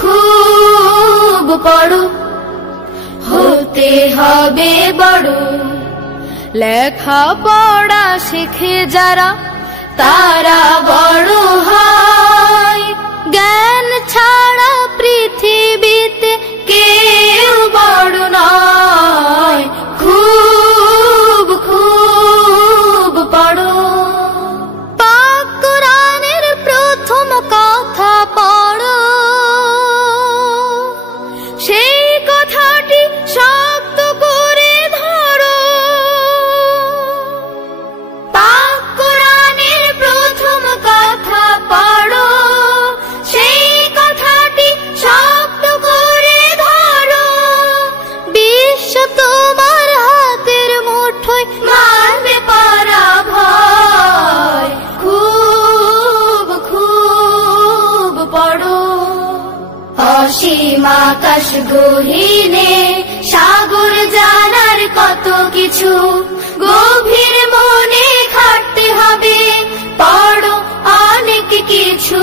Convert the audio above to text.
খুব পড়ো, হতে হবে বড়। লেখা পড়া শিখে যারা তারা বড় হয়, জ্ঞান ছাড়া পৃথিবীতে কেউ বড় নয়। খুব খুব পড়ো, পাক কোরআনের প্রথম কথা পড়ো, সেই কথাটি শক্ত করে ধরো। পাক কোরআনের প্রথম কথা পড়ো, সেই কথাটি শক্ত করে ধরো। বিশ্ব তোমার হাতের মুঠোয়, মারবে পরাভয়। খুব খুব পড়ো, অসীম আকাশ গহীনে সাগর জানার কত কিছু, গভীর মনে খাটতে হবে, পড়ো অনেক কিছু।